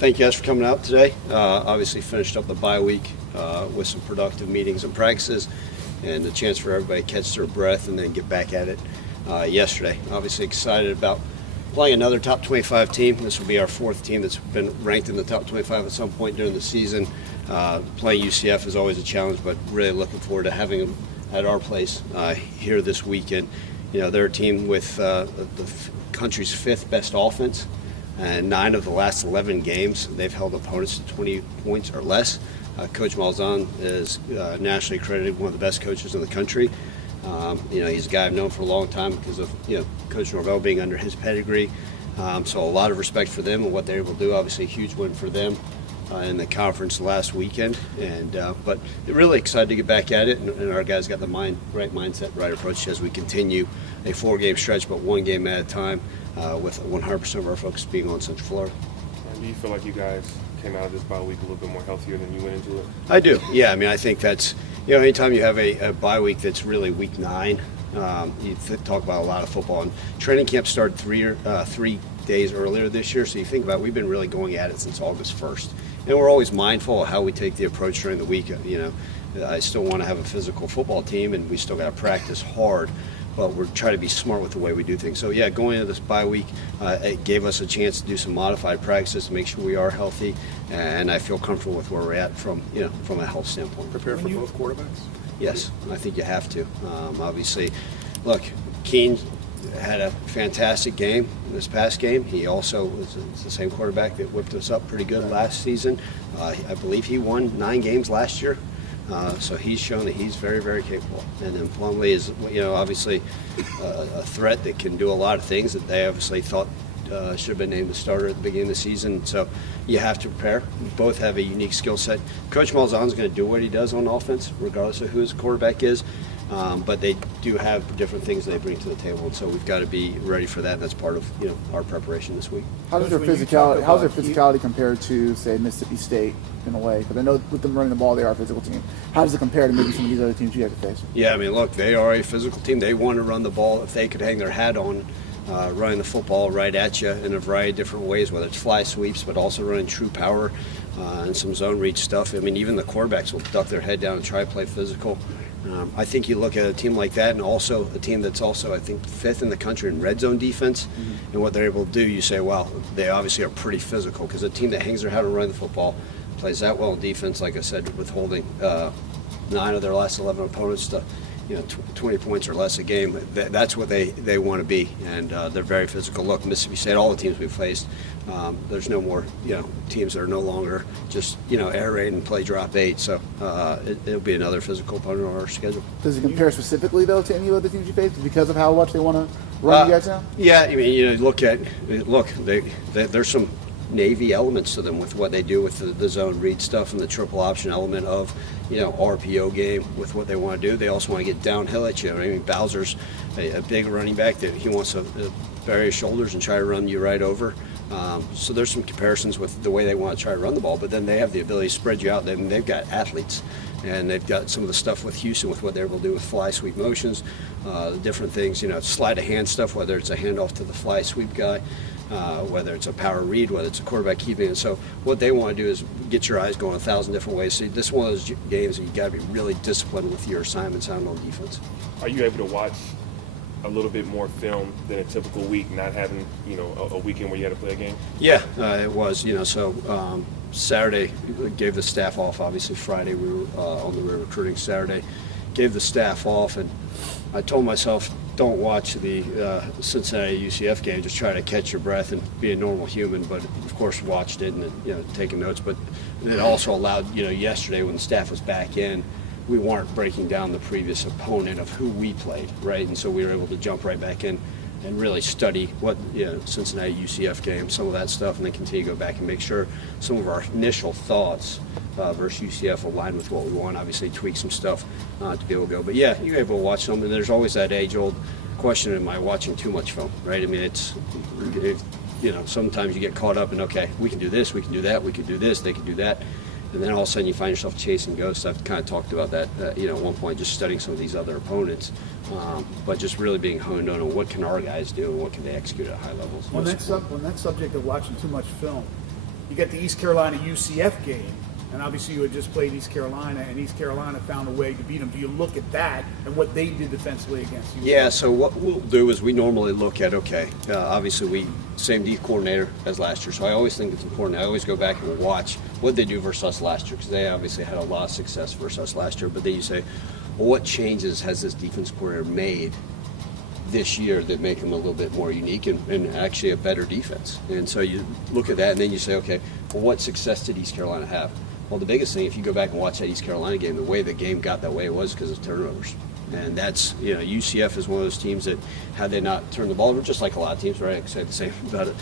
Thank you guys for coming out today. Obviously finished up the bye week with some productive meetings and practices and the chance for everybody to catch their breath and then get back at it yesterday. Obviously excited about playing another top 25 team. This will be our fourth team that's been ranked in the top 25 at some point during the season. Playing UCF is always a challenge, but really looking forward to having them at our place here this weekend. You know, they're a team with the country's fifth best offense. And 9 of the last 11 games, they've held opponents to 20 points or less. Coach Malzahn is nationally accredited one of the best coaches in the country. You know, he's a guy I've known for a long time because of Coach Norvell being under his pedigree. So a lot of respect for them and what they're able to do. Obviously, a huge win for them in the conference last weekend. And but really excited to get back at it. And our guys got the right mindset, right approach as we continue a 4-game stretch, but 1 game at a time. With 100% of our focus being on Central Florida. Do you feel like you guys came out of this bye week a little bit more healthier than you went into it? I do. Yeah, I mean, I think that's, anytime you have a bye week that's really week 9, you talk about a lot of football. And training camp started 3 days earlier this year, so you think about it, we've been really going at it since August 1st. And we're always mindful of how we take the approach during the week. I still want to have a physical football team, and we still got to practice hard. But we're trying to be smart with the way we do things. So, yeah, going into this bye week, it gave us a chance to do some modified practices to make sure we are healthy, and I feel comfortable with where we're at from a health standpoint. Prepare for both quarterbacks? Yes, I think you have to. Obviously, look, Keen had a fantastic game in this past game. He also was the same quarterback that whipped us up pretty good last season. I believe he won 9 games last year. So he's shown that he's very, very capable. And then Plumlee is, obviously a threat that can do a lot of things that they obviously thought should have been named the starter at the beginning of the season. So you have to prepare. Both have a unique skill set. Coach Malzahn's going to do what he does on offense, regardless of who his quarterback is. But they do have different things they bring to the table, and so we've got to be ready for that. And that's part of our preparation this week. How's their physicality compared to, say, Mississippi State in a way? Because I know with them running the ball, they are a physical team. How does it compare to maybe some of these other teams you have to face? Yeah, I mean, look, they are a physical team. They want to run the ball. If they could hang their hat on running the football right at you in a variety of different ways, whether it's fly sweeps, but also running true power and some zone reach stuff. I mean, even the quarterbacks will duck their head down and try to play physical. I think you look at a team like that and also a team that's also, I think, 5th in the country in red zone defense and what they're able to do, you say, wow, they obviously are pretty physical because a team that hangs their hat on running the football, plays that well in defense, like I said, with holding 9 of their last 11 opponents to 20 points or less a game. That's what they want to be, and they're very physical. Look, Mississippi State, all the teams we've faced, there's no more teams that are no longer just air raid and play drop 8. So it'll be another physical opponent on our schedule. Does it compare specifically though to any of the teams you faced because of how much they want to run you guys now? Yeah, I mean there's some Navy elements to them with what they do with the zone read stuff and the triple option element of RPO game with what they want to do. They also want to get downhill at you. I mean, Bowser's a big running back that he wants to bury his shoulders and try to run you right over. So there's some comparisons with the way they want to try to run the ball, but then they have the ability to spread you out. They've got athletes, and they've got some of the stuff with Houston with what they're able to do with fly sweep motions, different things, sleight of hand stuff, whether it's a handoff to the fly sweep guy, whether it's a power read, whether it's a quarterback keeping it. So what they want to do is get your eyes going 1,000 different ways. So this is one of those games that you got to be really disciplined with your assignments out on defense. Are you able to watch a little bit more film than a typical week, not having a weekend where you had to play a game? Yeah, it was. So Saturday gave the staff off. Obviously Friday we were recruiting. Saturday gave the staff off, and I told myself, don't watch the Cincinnati UCF game. Just try to catch your breath and be a normal human. But of course, watched it and taking notes. But it also allowed yesterday when the staff was back in, we weren't breaking down the previous opponent of who we played, right? And so we were able to jump right back in and really study what Cincinnati UCF game, some of that stuff, and then continue to go back and make sure some of our initial thoughts versus UCF align with what we want. Obviously, tweak some stuff to be able to go. But yeah, you're able to watch them, and there's always that age-old question: am I watching too much film? Right? I mean, sometimes you get caught up in, okay, we can do this, we can do that, we can do this, they can do that. And then all of a sudden you find yourself chasing ghosts. I've kind of talked about that, at one point, just studying some of these other opponents, but just really being honed on what can our guys do and what can they execute at high levels. On that subject of watching too much film, you get the East Carolina UCF game, and obviously you had just played East Carolina, and East Carolina found a way to beat them. Do you look at that and what they did defensively against you? Yeah, so what we'll do is we normally look at, obviously same D coordinator as last year, so I always think it's important. I always go back and watch what they do versus us last year, because they obviously had a lot of success versus us last year, but then you say, well, what changes has this defense coordinator made this year that make them a little bit more unique and actually a better defense? And so you look at that and then you say, okay, well, what success did East Carolina have? Well, the biggest thing, if you go back and watch that East Carolina game, the way the game got that way was because of turnovers. And that's, UCF is one of those teams that had they not turned the ball over, just like a lot of teams, right? I say the same about it.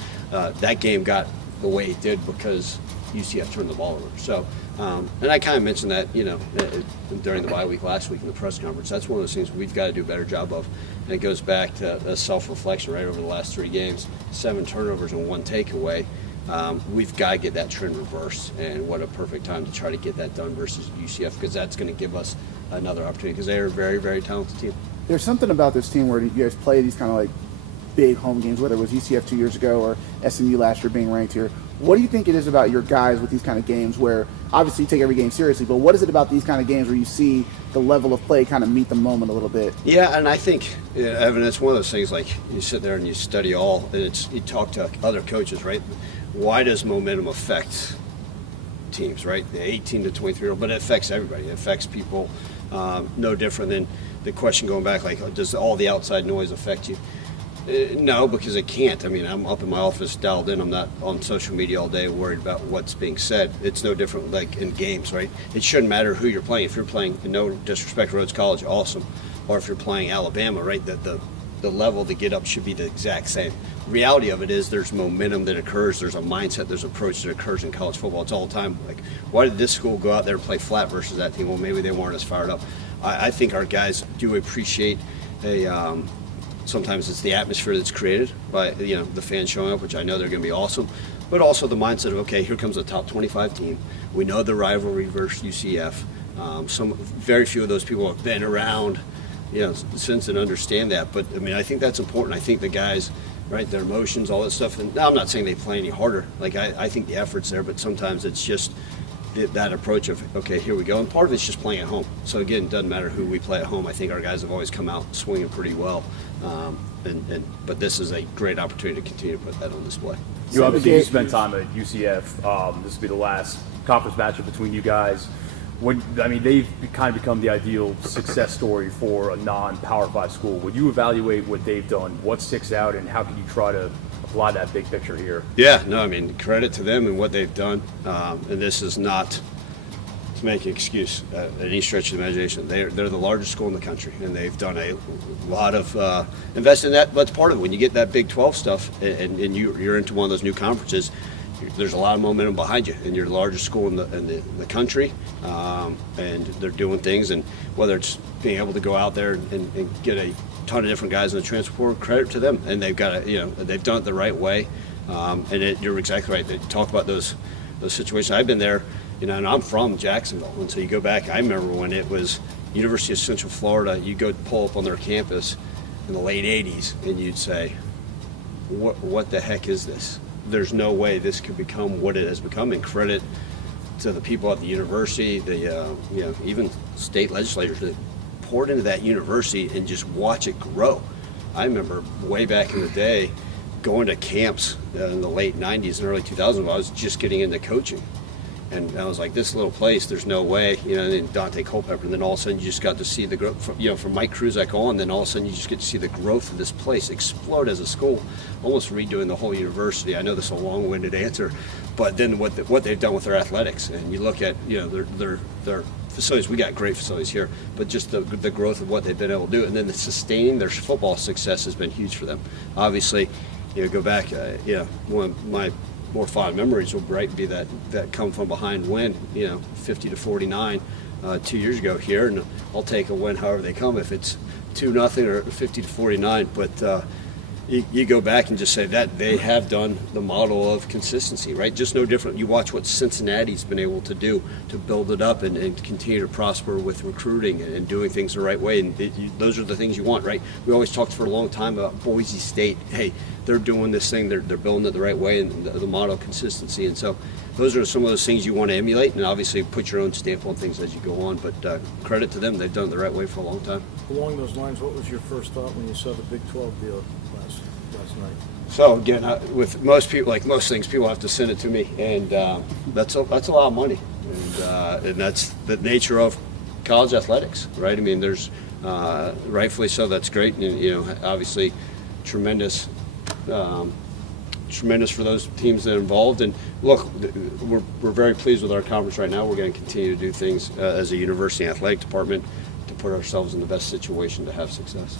That game got the way it did because UCF turned the ball over. So, and I kind of mentioned that, during the bye week last week in the press conference. That's one of those things we've got to do a better job of. And it goes back to a self-reflection, right? Over the last 3 games, 7 turnovers and 1 takeaway. We've got to get that trend reversed, and what a perfect time to try to get that done versus UCF, because that's going to give us another opportunity, because they are a very, very talented team. There's something about this team where you guys play these kind of like big home games, whether it was UCF 2 years ago or SMU last year being ranked here. What do you think it is about your guys with these kind of games where obviously you take every game seriously, but what is it about these kind of games where you see the level of play kind of meet the moment a little bit? Yeah, and I think, Evan, it's one of those things, like you sit there and you study and you talk to other coaches, right? Why does momentum affect teams, right? The 18 to 23-year-old, but it affects everybody. It affects people no different than the question going back, like, does all the outside noise affect you? No, because it can't. I mean, I'm up in my office dialed in. I'm not on social media all day worried about what's being said. It's no different like in games, right? It shouldn't matter who you're playing. If you're playing, no disrespect, Rhodes College, awesome. Or if you're playing Alabama, right, the level to get up should be the exact same. The reality of it is there's momentum that occurs. There's a mindset, there's an approach that occurs in college football. It's all the time. Like, why did this school go out there and play flat versus that team? Well, maybe they weren't as fired up. I think our guys do appreciate sometimes it's the atmosphere that's created by the fans showing up, which I know they're going to be awesome, but also the mindset of, okay, here comes a top 25 team. We know the rivalry versus UCF. Very few of those people have been around since and understand that, but I mean, I think that's important. I think the guys, right, their emotions, all that stuff, and now I'm not saying they play any harder. Like, I think the effort's there, but sometimes it's just that approach of, okay, here we go. And part of it's just playing at home. So again, it doesn't matter who we play at home. I think our guys have always come out swinging pretty well. But this is a great opportunity to continue to put that on display. You obviously spent time at UCF. This will be the last conference matchup between you guys. They've kind of become the ideal success story for a non-Power 5 school. Would you evaluate what they've done? What sticks out, and how can you try to apply that big picture here? Yeah, no, I mean, credit to them and what they've done. And this is not to make an excuse at any stretch of the imagination. They're the largest school in the country, and they've done a lot of invest in that. But it's part of it. When you get that Big 12 stuff and you're into one of those new conferences, there's a lot of momentum behind you, and you're the largest school in the country, and they're doing things. And whether it's being able to go out there and get a ton of different guys in the transfer portal, credit to them. And they've got they've done it the right way. You're exactly right. They talk about those situations. I've been there, and I'm from Jacksonville, and so you go back. I remember when it was University of Central Florida. You go pull up on their campus in the late '80s, and you'd say, "What the heck is this? There's no way this could become what it has become." And credit to the people at the university, even state legislators that poured into that university and just watch it grow. I remember way back in the day going to camps in the late 90s and early 2000s when I was just getting into coaching. And I was like, this little place, there's no way, and then Dante Culpepper, and then all of a sudden you just got to see the growth, from Mike Kruzak on, then all of a sudden you just get to see the growth of this place explode as a school, almost redoing the whole university. I know this is a long-winded answer, but then what they've done with their athletics, and you look at, their facilities, we got great facilities here, but just the growth of what they've been able to do, and then the sustaining their football success has been huge for them. Obviously, go back, one of my more fond memories will be that come from behind win, 50-49 2 years ago here, and I'll take a win however they come, if it's 2-0 or 50-49. But you go back and just say that they have done the model of consistency, right? Just no different. You watch what Cincinnati's been able to do to build it up and continue to prosper with recruiting and doing things the right way. And those are the things you want, right? We always talked for a long time about Boise State. Hey, they're doing this thing. They're building it the right way, and the model of consistency. And so those are some of those things you want to emulate, and obviously put your own stamp on things as you go on. But credit to them. They've done it the right way for a long time. Along those lines, what was your first thought when you saw the Big 12 deal last night? So again, with most people, like most things, people have to send it to me, and that's a lot of money, and that's the nature of college athletics, right? I mean, there's rightfully so. That's great, and obviously tremendous for those teams that are involved. And look, we're very pleased with our conference right now. We're going to continue to do things as a university athletic department to put ourselves in the best situation to have success.